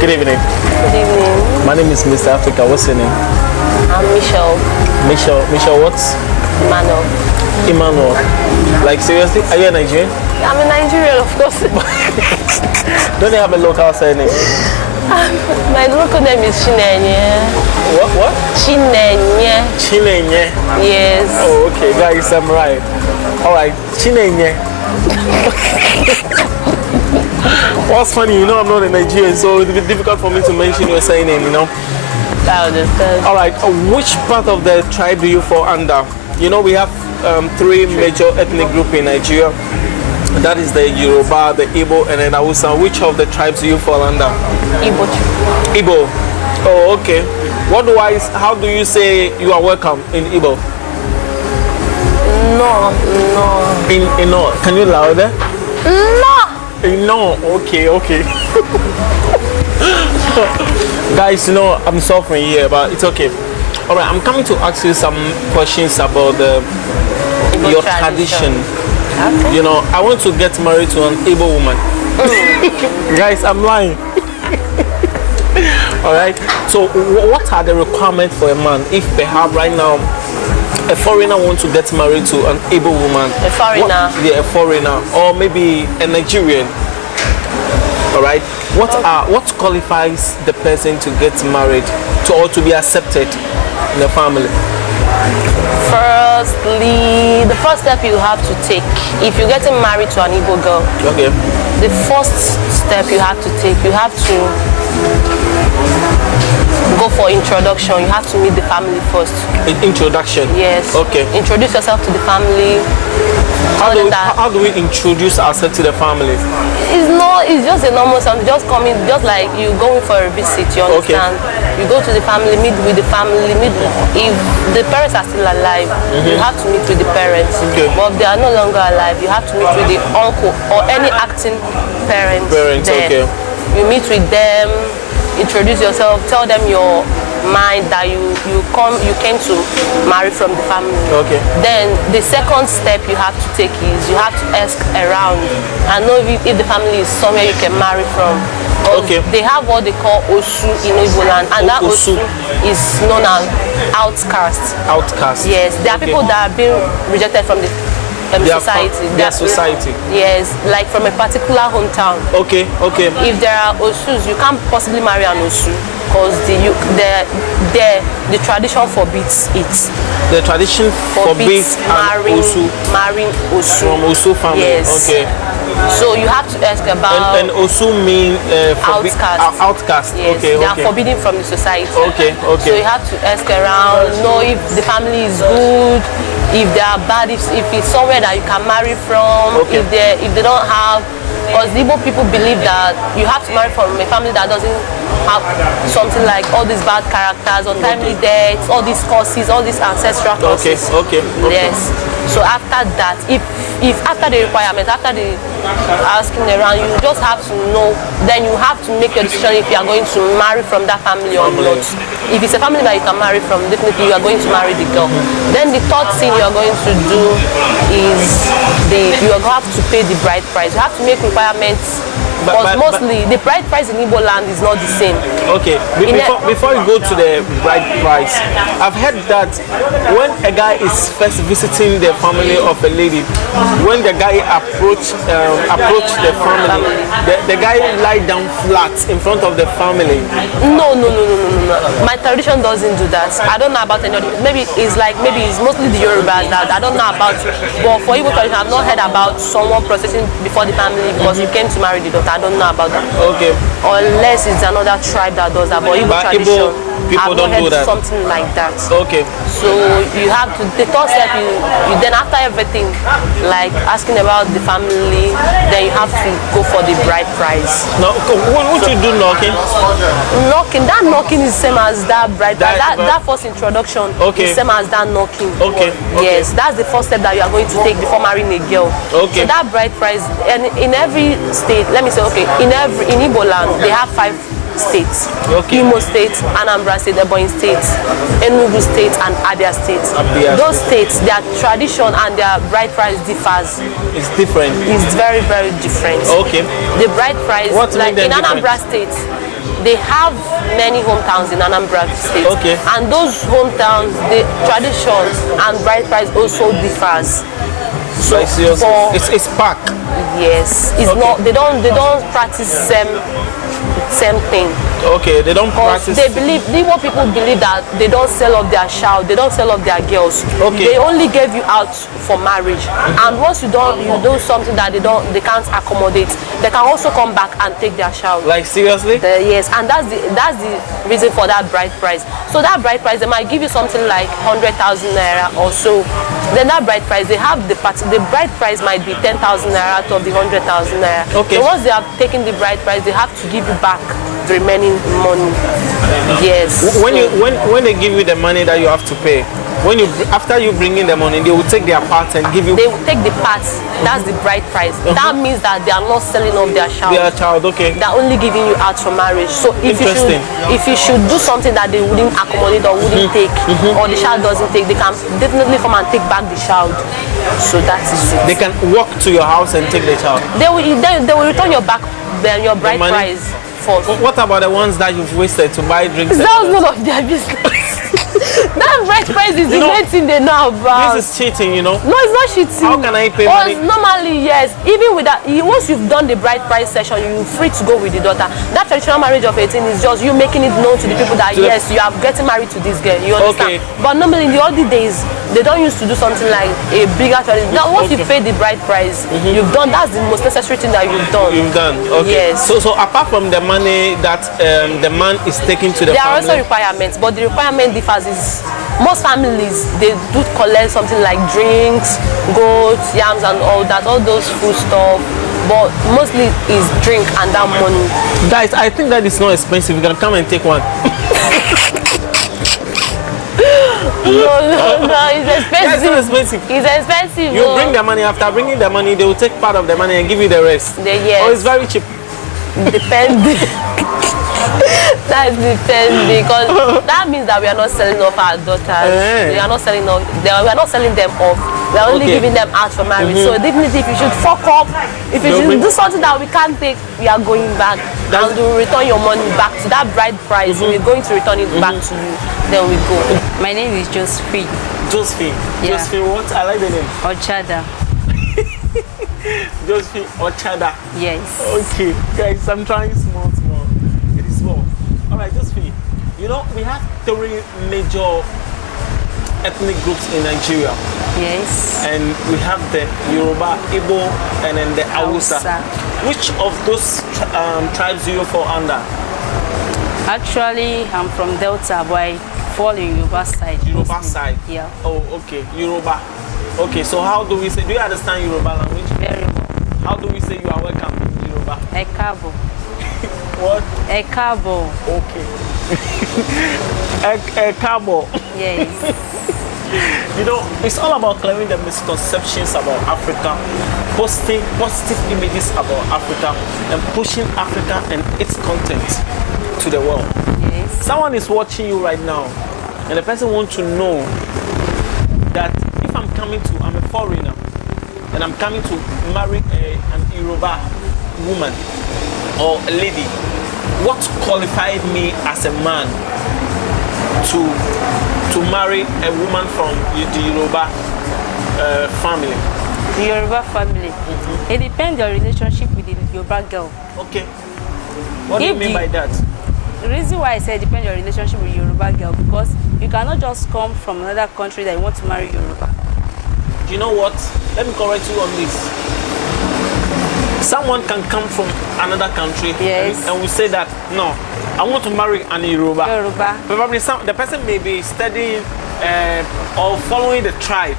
Good evening. Good evening. My name is Mr. Africa. What's your name? I'm Michelle. Michelle what? Emmanuel. Like seriously? Are you a Nigerian? I'm a Nigerian, of course. Don't they have a local surname? My local name is Chinenye. What? Chinenye. Chinenye. Yes. Oh, okay, guys, I'm right. All right, Chinenye. What's funny, you know I'm not a Nigerian, so it's a bit difficult for me to mention your surname, you know. I understand. All right, which part of the tribe do you fall under? You know, we have three major ethnic groups in Nigeria. That is the Yoruba, the Igbo, and then Hausa. Which of the tribes do you fall under? Igbo. Igbo. Oh, okay. How do you say you are welcome in Igbo? No. In no. Can you louder? No. Okay. Guys, you know, I'm suffering here, but it's okay. All right, I'm coming to ask you some questions about your tradition. Okay. You know, I want to get married to an Igbo woman. Guys, I'm lying. All right. So, what are the requirements for a man if perhaps right now a foreigner wants to get married to an Igbo woman? A foreigner? A foreigner, or maybe a Nigerian. All right. What qualifies the person to get married or to be accepted in the family? Firstly, the first step you have to take, if you're getting married to an Igbo girl, okay, the first step you have to take, you have to go for introduction. You have to meet the family first. Introduction? Yes. Okay. Introduce yourself to the family. How do we introduce ourselves to the family? It's just a normal something. Just coming, just like you going for a visit. You understand? Okay. You go to the family, meet with the family. If the parents are still alive, you have to meet with the parents. Okay. But if they are no longer alive, you have to meet with the uncle or any acting parents. Okay. You meet with them, introduce yourself, tell them your mind that you came to marry from the family. Okay. Then the second step you have to take is you have to ask around and know if the family is somewhere you can marry from. Okay. They have what they call Osu in Igbo land, and that Osu is known as outcast. Outcast. Yes, there are people that are being rejected from the society. Their society. Yes, like from a particular hometown. Okay. If there are Osus, you can't possibly marry an Osu because the tradition forbids it. The tradition forbids marrying Osu. From Osu family. Yes. Okay. So you have to ask about. And Osu mean outcast. Outcast. Yes. Okay. They are forbidden from the society. Okay. So you have to ask around, know if the family is good, if they are bad, if it's somewhere that you can marry from, okay, if they don't have, because the Igbo people believe that you have to marry from a family that doesn't have something like all these bad characters, untimely deaths, all these curses, all these ancestral curses. Okay. Yes. So after that, if after the requirement, after the asking around, you just have to know, then you have to make your decision if you are going to marry from that family or not. If it's a family that you can marry from, definitely you are going to marry the girl. Then the third thing you are going to do is you are going to have to pay the bride price. You have to make requirements. But mostly the bride price in Igbo land is not the same. Okay. Before you go to the bride price, I've heard that when a guy is first visiting the family of a lady, when the guy approach the family, the guy lie down flat in front of the family. No. My tradition doesn't do that. I don't know about any other. Maybe it's mostly the Yorubas that I don't know about. But for Igbo tradition, I've not heard about someone processing before the family because you came to marry the daughter. I don't know about that. Okay. Unless it's another tribe that does that. But Igbo tradition, people don't do that. Something like that. Okay. So you have to, the third step, you then after everything, like asking about the family, then you have to go for the bride price. Now, what you do knocking? That knocking is the same as that bride price. That first introduction is the same as that knocking. Okay. Yes, that's the first step that you are going to take before marrying a girl. Okay. So that bride price, and in every state, let me say, in Igbo land, they have 5 states. Okay. Imo State, Anambra State, Ebonyi State, Enugu State, and Abia State. Those states, their tradition and their bride price differs. It's different. It's very, very different. Okay. The bride price, What's like in Anambra State, they have many hometowns in Anambra State. Okay. And those hometowns, the traditions and bride price also differs. So Like seriously, it's packed. yes, it's Okay. not. They don't practice same thing. Okay, they don't practice. They believe, Igbo people believe that they don't sell off their child, they don't sell off their girls. Okay. They only give you out for marriage. And once you do something that they can't accommodate, they can also come back and take their child. Like seriously? Yes, and that's the reason for that bride price. So that bride price, they might give you something like 100,000 naira or so. Then that bride price, they have the bride price might be 10,000 naira out of the 100,000 naira. Okay. So once they have taken the bride price, they have to give you back the remaining money. Yes. When they give you the money that you have to pay, after you bring in the money, they will take their part and give you. They will take the parts. That's the bride price. That means that they are not selling off their child. Their child, okay. They're only giving you out for marriage. So if you should do something that they wouldn't accommodate or wouldn't take, or the child doesn't take, they can definitely come and take back the child. So that is it. They can walk to your house and take the child. They will return your bride price first. What about the ones that you've wasted to buy drinks? That was none of their business. That bride price is the main thing they know about. This is cheating, you know. No, it's not cheating. How can I pay money? Normally, yes. Even with that, once you've done the bride price session, you're free to go with the daughter. That traditional marriage of 18 is just you making it known to the people that yes, you are getting married to this girl. You understand? Okay. But normally in the olden days, they don't used to do something like a bigger tradition. Now, once you pay the bride price, you've done. That's the most necessary thing that you've done. You've done. Okay. Yes. So apart from the money that the man is taking to the there family, are also requirements, but the requirement differs. Is most families they do collect something like drinks, goats, yams, and all that, all those food stuff. But mostly is drink and that money. guys, I think that is not expensive. You can come and take one. No, it's expensive. Yeah, it's expensive. It's expensive. You bring the money. After bringing the money, they will take part of the money and give you the rest. Yes. Oh, it's very cheap. Depends. That depends because that means that we are not selling off our daughters. We are not selling off. We are not selling them off. We are only giving them out for marriage. So definitely, if you should fuck up, if you should do something that we can't take, we are going back and we will return your money back to that bride price. We're going to return it back to you. Then we go. My name is Josephine. Josephine. Yeah. Josephine, what? I like the name. Ochada. Josephine Ochada. Yes. Okay, guys, I'm trying small. It is small. All right, Josephine. You know, we have 3 major ethnic groups in Nigeria. Yes. And we have the Yoruba, Igbo, and then the Hausa. Hausa. Which of those tribes do you fall under? Actually, I'm from Delta, but I fall in Yoruba side. Yoruba mostly. side? Yeah. Oh, okay. Yoruba. Okay, so how do we say, do you understand Yoruba language? Very well. How do we say you are welcome in Yoruba? Ekabo. What? Ekabo. Okay. Ekabo. Yes. You know, it's all about clearing the misconceptions about Africa, posting positive images about Africa, and pushing Africa and its content to the world. Yes. Someone is watching you right now, and the person wants to know that if I'm a foreigner, and I'm coming to marry an Yoruba woman or a lady, what qualified me as a man to marry a woman from the Yoruba family? The Yoruba family. It depends on your relationship with the Yoruba girl. Okay. What do you mean by that? The reason why I say it depends on your relationship with Yoruba girl, because you cannot just come from another country that you want to marry Yoruba. You know what? Let me correct you on this. Someone can come from another country, yes, and we say that, no, I want to marry an Yoruba. Yoruba. Probably the person may be studying or following the tribe,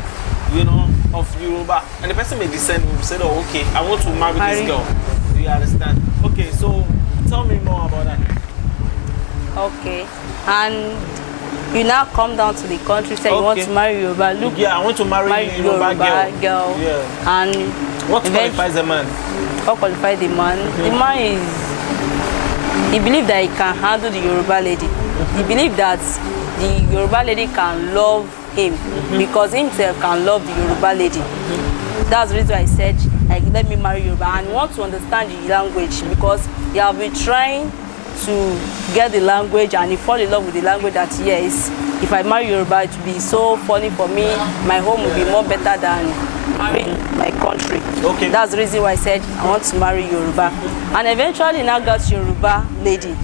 you know, of Yoruba. And the person may descend and say, oh, okay, I want to marry this girl. Do you understand? Okay, so tell me more about that. Okay. And you now come down to the country, say you want to marry Yoruba. Look, yeah, I want to marry a Yoruba girl. Yeah. And what qualifies a man? What qualifies the man? The man is, he believes that he can handle the Yoruba lady. He believes that the Yoruba lady can love him because himself can love the Yoruba lady. That's the reason I said, like, let me marry Yoruba. And want to understand the language because you have been trying to get the language, and he fall in love with the language. That yes, if I marry Yoruba, it will be so funny for me. My home will be more better than marrying my country. Okay. That's the reason why I said I want to marry Yoruba. And eventually now got Yoruba lady.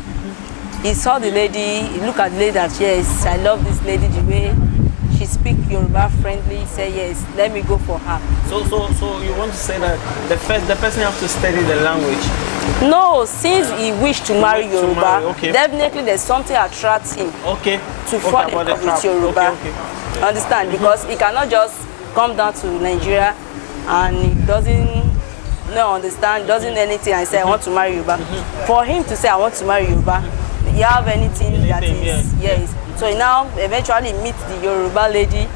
He saw the lady, he looked at the lady that yes, I love this lady the way she speaks Yoruba friendly. He said yes, let me go for her. So you want to say that the person has to study the language? No, since he wished to marry Yoruba, okay. Definitely there's something attracts him to fall in love with Yoruba. Understand? Because he cannot just come down to Nigeria and he doesn't understand, doesn't know anything and say I want to marry Yoruba. For him to say I want to marry Yoruba, he have anything that is yes. So he now eventually meets the Yoruba lady,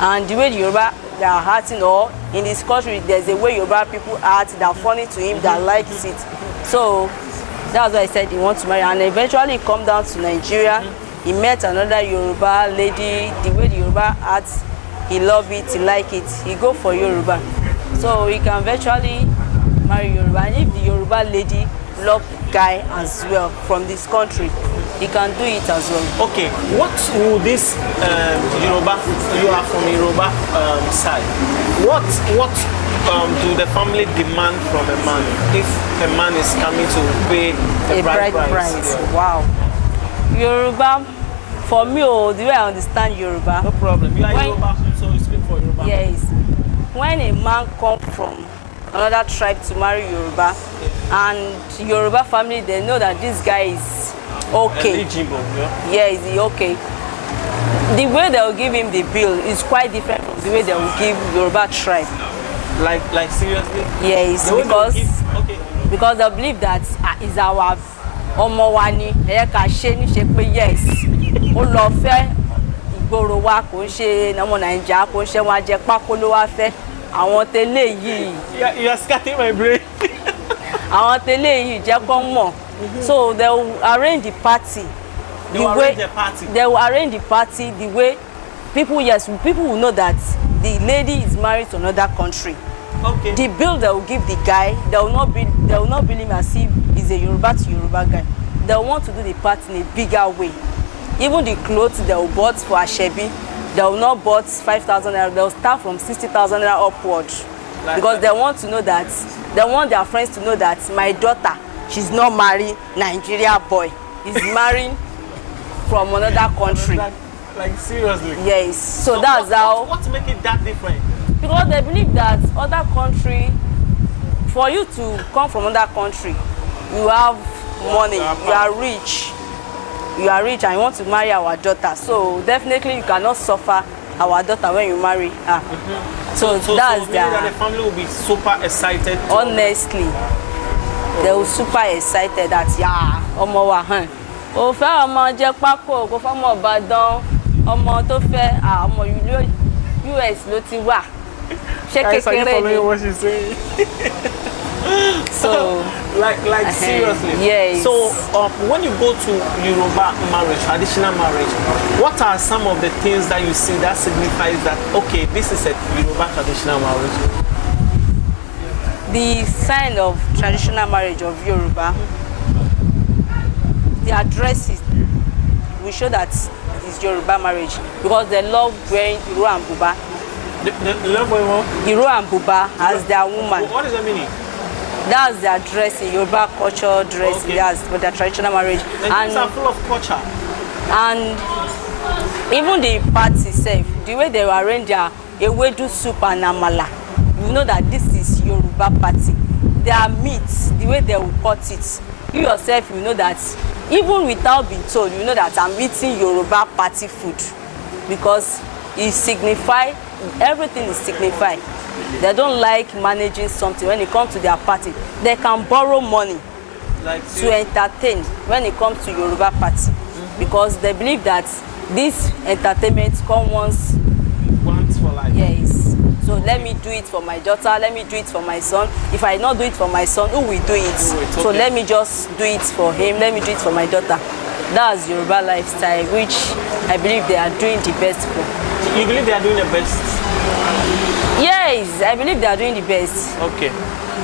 and the way the Yoruba they are acting, or in this country there's a way Yoruba people act that funny to him, that likes it. So that's why I said he wants to marry, and eventually he come down to Nigeria. He met another Yoruba lady. The way the Yoruba acts, he love it, he like it. He go for Yoruba, so he can eventually marry Yoruba. And if the Yoruba lady love the guy as well from this country, he can do it as well. Okay, what will this Yoruba, you are from Yoruba side, what do the family demand from a man if a man is coming to pay a bride price? Yeah. Wow. Yoruba, for me, the way I understand Yoruba. No problem. You are Yoruba, so you speak for Yoruba. Yes. When a man comes from another tribe to marry Yoruba, and Yoruba family, they know that this guy is okay. Eligible, yeah? Yeah, is he okay? The way they will give him the bill is quite different from the way they will give Yoruba tribe. Like seriously? Yes, because they believe that is our ọmọ wa ni ẹ ká ṣe ní ṣe pé yes ó lọ fẹ́ ìgboro wa kò ń ṣe ọmọ Nàìjíríà kò ń ṣe wọn jẹ pákó ló wá fẹ́ àwọn tẹ́lẹ̀ yìí. You are scattering my brain. Àwọn tẹ́lẹ̀ yìí jẹ́ kó mọ̀. So they will arrange the party. They will arrange the party the way people will know that the lady is married to another country. Okay. The bill they will give the guy, they will not bill him as if he's a Yoruba to Yoruba guy. They want to do the party in a bigger way. Even the clothes they will bought for Ashebi, they will not bought 5,000 naira. They will start from 60,000 naira upward, because they want to know that, they want their friends to know that my daughter, she's not marrying Nigeria boy, he's marrying from another country. Like seriously? Yes. So that's how. What make it that different? Because they believe that other country, for you to come from another country, you have money, you are rich, and you want to marry our daughter. So definitely you cannot suffer our daughter when you marry her. So that's the family will be super excited. Honestly, they will super excited that yeah, ọmọ wa hàn. Ó fẹ́ ọmọ jẹ pákó, kò fẹ́ ọmọ Ìbàdàn, ọmọ tó fẹ́ ọmọ US ló ti wà. Guys, are you following what she's saying? So like seriously. Yes. So when you go to Yoruba marriage, traditional marriage, what are some of the things that you see that signifies that okay, this is a Yoruba traditional marriage? The sign of traditional marriage of Yoruba, their dresses will show that it's Yoruba marriage, because they love wearing Iro and Buba. They love wearing what? Iro and Buba as their woman. What does that mean? That's their dress in Yoruba culture dress. Okay. That's for their traditional marriage. And these are full of culture. And even the party itself, the way they arrange their ewedu soup and amala, you know that this is Yoruba party. Their meat, the way they will cut it, you yourself, you know that even without being told, you know that I'm eating Yoruba party food, because it signifies, everything is signified. They don't like managing something when it comes to their party. They can borrow money to entertain when it comes to Yoruba party, because they believe that this entertainment comes once for life. Yes. So let me do it for my daughter, let me do it for my son. If I not do it for my son, who will do it? Okay. So let me just do it for him, let me do it for my daughter. That's Yoruba lifestyle, which I believe they are doing the best for. You believe they are doing the best? Yes, I believe they are doing the best. Okay.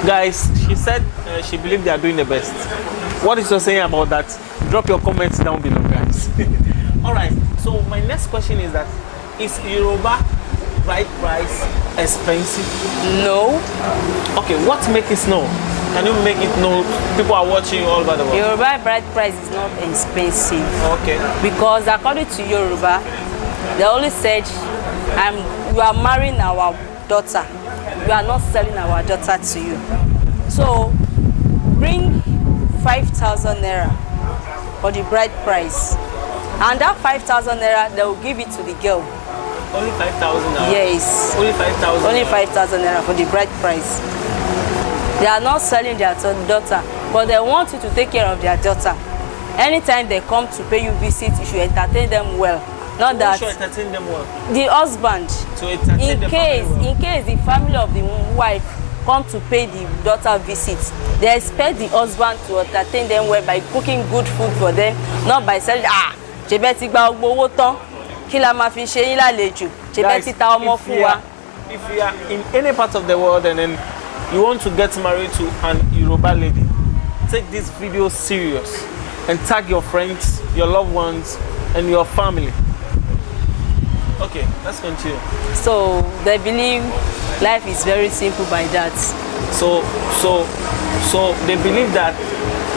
Guys, she said she believes they are doing the best. What is your saying about that? Drop your comments down below, guys. All right. So my next question is that is Yoruba bride price expensive? No. Okay. What makes it know? Can you make it know? People are watching you all over the world. Yoruba bride price is not expensive. Okay. Because according to Yoruba, they only said, "You are marrying our daughter. We are not selling our daughter to you." So bring 5,000 naira for the bride price, and that 5,000 naira they will give it to the girl. Only 5,000 naira? Yes. Only 5,000? Only 5,000 naira for the bride price. They are not selling their daughter, but they want you to take care of their daughter. Anytime they come to pay you visit, you should entertain them well. Not that you should entertain them well. The husband, To entertain the family well. in case the family of the wife come to pay the daughter visits, they expect the husband to entertain them well by cooking good food for them, not by saying, ṣebẹ́ ti gba gbogbo owó tán, kí la máa fi ṣe yín lálejò, ṣebẹ́ ti ta ọmọ fún wa. If you are in any part of the world and then you want to get married to an Yoruba lady, take this video serious and tag your friends, your loved ones, and your family. Okay, let's continue. So they believe life is very simple by that. So they believe that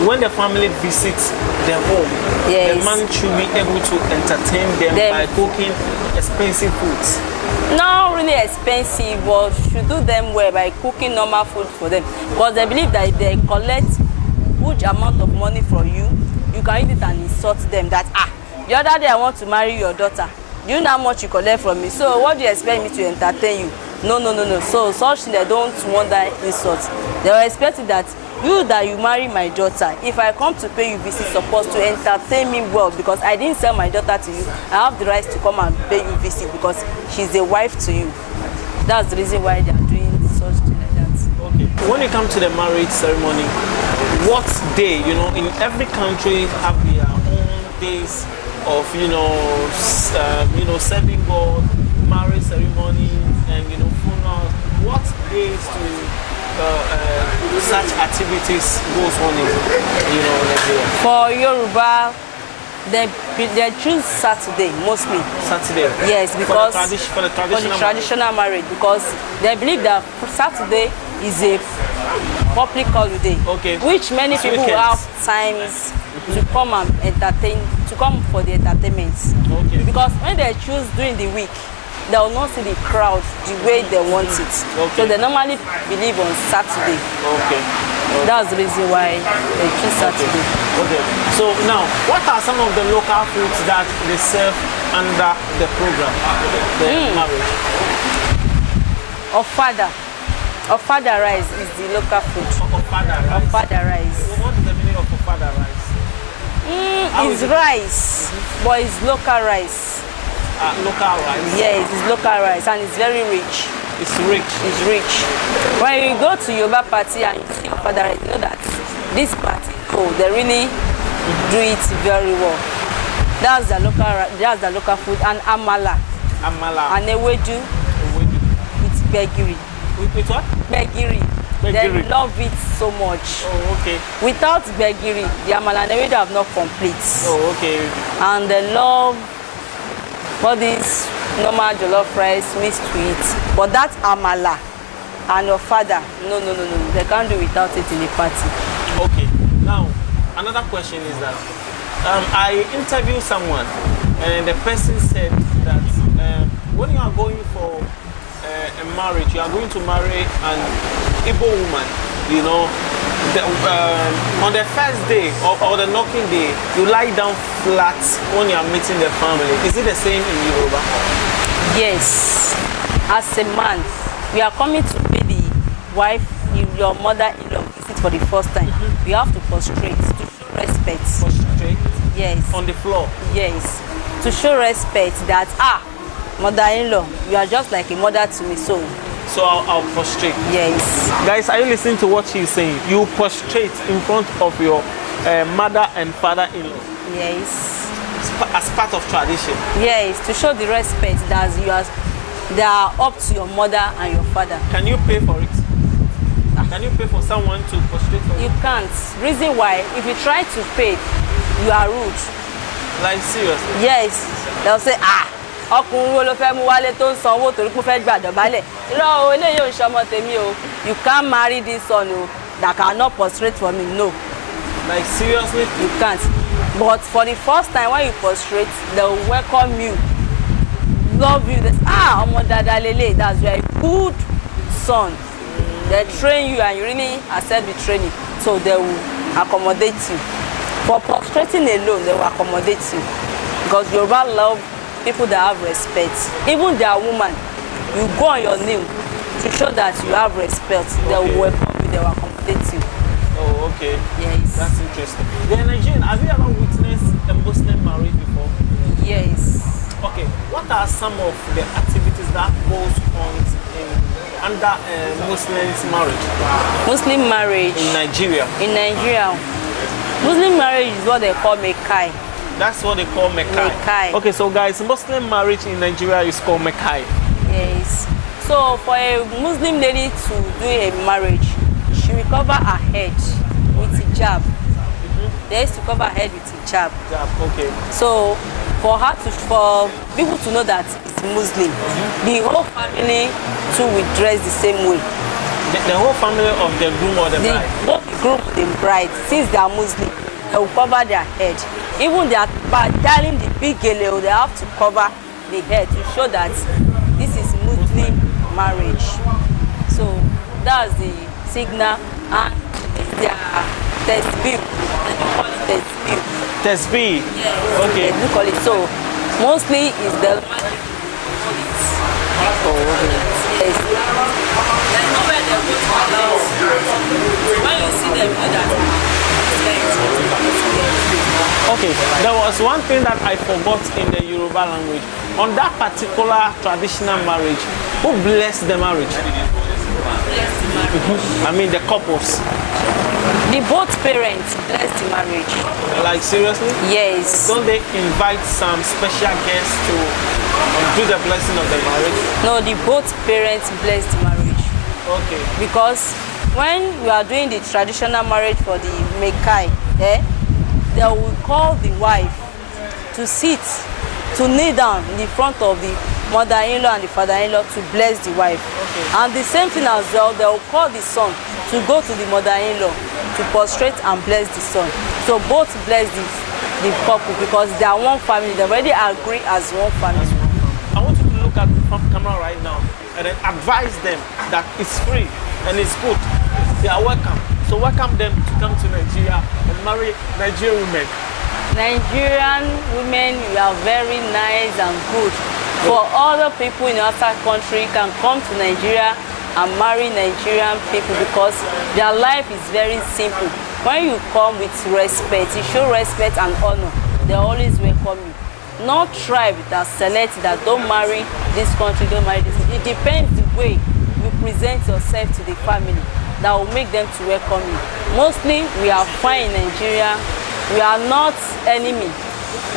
when the family visits their home, Yes. the man should be able to entertain them by cooking expensive foods. Not really expensive, but should do them well by cooking normal food for them. Because they believe that if they collect huge amount of money from you, you can use it and insult them that, the other day I want to marry your daughter. Do you know how much you collect from me? So what do you expect me to entertain you? No. So such thing, they don't want that insult. They were expecting that you marry my daughter. If I come to pay you visit, supposed to entertain me well, because I didn't sell my daughter to you. I have the right to come and pay you visit because she's a wife to you. That's the reason why they are doing such thing like that. Okay. When you come to the marriage ceremony, what day? In every country have their own days of serving God, marriage ceremony, and funeral. What days do such activities goes on in Nigeria? For Yoruba, they choose Saturday mostly. Saturday. Yes, because for the traditional marriage, because they believe that Saturday is a public holiday, okay, which many people have times to come and entertain, to come for the entertainments. Okay. Because when they choose during the week, they will not see the crowd the way they want it. Okay. So they normally believe on Saturday. Okay. That's the reason why they choose Saturday. Okay. So now, what are some of the local foods that they serve under the program, the marriage? Ofada rice is the local food. Ofada rice. Ofada rice. What is the meaning of ofada rice? It's rice, but it's local rice. Local rice? Yes, it's local rice and it's very rich. It's rich. It's rich. When you go to Yoruba party and you see ofada rice, you know that this party, they really do it very well. That's the local food. And amala. Amala. And ewedu. It's begiri. With what? Begiri. They love it so much. Oh, okay. Without begiri, the amala and ewedu have not complete. Oh, okay. And they love all this normal jollof rice mixed to it. But that amala and your father, no. They can't do without it in the party. Okay. Now, another question is that I interviewed someone and the person said that when you are going for a marriage, you are going to marry an Igbo woman, on the first day or the knocking day, you lie down flat when you are meeting the family. Is it the same in Yoruba? Yes. As a man, we are coming to pay the wife, your mother-in-law visit for the first time. We have to prostrate to show respect. Prostrate? Yes. On the floor? Yes. To show respect that, mother-in-law, you are just like a mother to me, so I'll prostrate. Yes. Guys, are you listening to what she's saying? You prostrate in front of your mother and father-in-law. Yes. As part of tradition. Yes, to show the respect that they are up to your mother and your father. Can you pay for it? Can you pay for someone to prostrate for you? You can't. Reason why, if you try to pay, you are rude. Like seriously? Yes. They'll say, ọkùnrin wo ló fẹ́ mú wálé tó ń sanwó torí pé ó fẹ́ gbàdọ̀bálẹ̀. Irọ́ o, eléyìí ò ń ṣọmọ tèmi o. You can't marry this son o that cannot prostrate for me, no. Like seriously? You can't. But for the first time when you prostrate, they'll welcome you, love you. They say, ọmọ dada lele, that's your good son. They train you and you really accept the training. So they will accommodate you. For prostrating alone, they will accommodate you. Because Yoruba love people that have respect. Even their woman, you go on your knee to show that you have respect. They will welcome you, they will accommodate you. Oh, okay. Yes. That's interesting. The Nigerian, have you ever witnessed a Muslim marriage before? Yes. Okay. What are some of the activities that goes on under Muslims marriage? Muslim marriage. In Nigeria? In Nigeria, Muslim marriage is what they call mekai. That's what they call mekai. Mekai. Okay, so guys, Muslim marriage in Nigeria is called mekai. Yes. So for a Muslim lady to do a marriage, she will cover her head with hijab. They used to cover her head with hijab. Okay. So for people to know that it's Muslim, the whole family too will dress the same way. The whole family of the groom or the bride? Both the groom and the bride, since they are Muslim, they will cover their head. Even they are darling the big gele, they have to cover the head to show that this is Muslim marriage. So that's the signal, and their tasbih. They do call it tasbih. Tasbih? Yes. Okay. They do call it. So mostly is the Oh, okay. yes. There's nowhere they go to allow. When you see them do that, okay, there was one thing that I forgot in the Yoruba language. On that particular traditional marriage, who blessed the marriage? I mean the couples. The both parents bless the marriage. Like seriously? Yes. Don't they invite some special guests to do the blessing of the marriage? No, the both parents bless the marriage. Okay. Because when we are doing the traditional marriage for the mekai, they will call the wife to sit, to kneel down in the front of the mother-in-law and the father-in-law to bless the wife. Okay. And the same thing as well, they will call the son to go to the mother-in-law to prostrate and bless the son. So both bless the couple because they are one family. They already agree as one family. I want you to look at the camera right now and then advise them that it's free and it's good. They are welcome. So welcome them to come to Nigeria and marry Nigerian women. Nigerian women, we are very nice and good. For other people in outside country can come to Nigeria and marry Nigerian people because their life is very simple. When you come with respect, you show respect and honor, they always welcome you. No tribe that select that don't marry this country, don't marry this. It depends the way you present yourself to the family that will make them to welcome you. Mostly, we are fine in Nigeria. We are not enemy.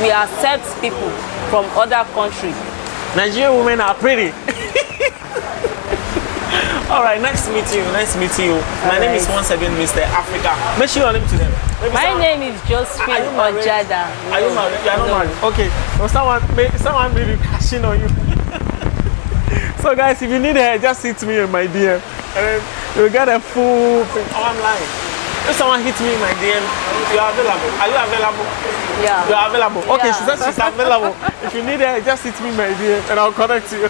We accept people from other countries. Nigerian women are pretty. All right, nice to meet you. Nice to meet you. My name is once again Mr. Africa. Make sure your name to them. Maybe My name is Josephine Ojada. Are you married? You are not married. Okay. Well, someone may be cashing on you. So guys, if you need help, just hit me in my DM, and then you'll get a full thing. Oh, I'm lying. If someone hits me in my DM, you are available. Are you available? Yeah. You are available. Okay, Yeah. she said she's available. If you need help, just hit me in my DM, and I'll connect you.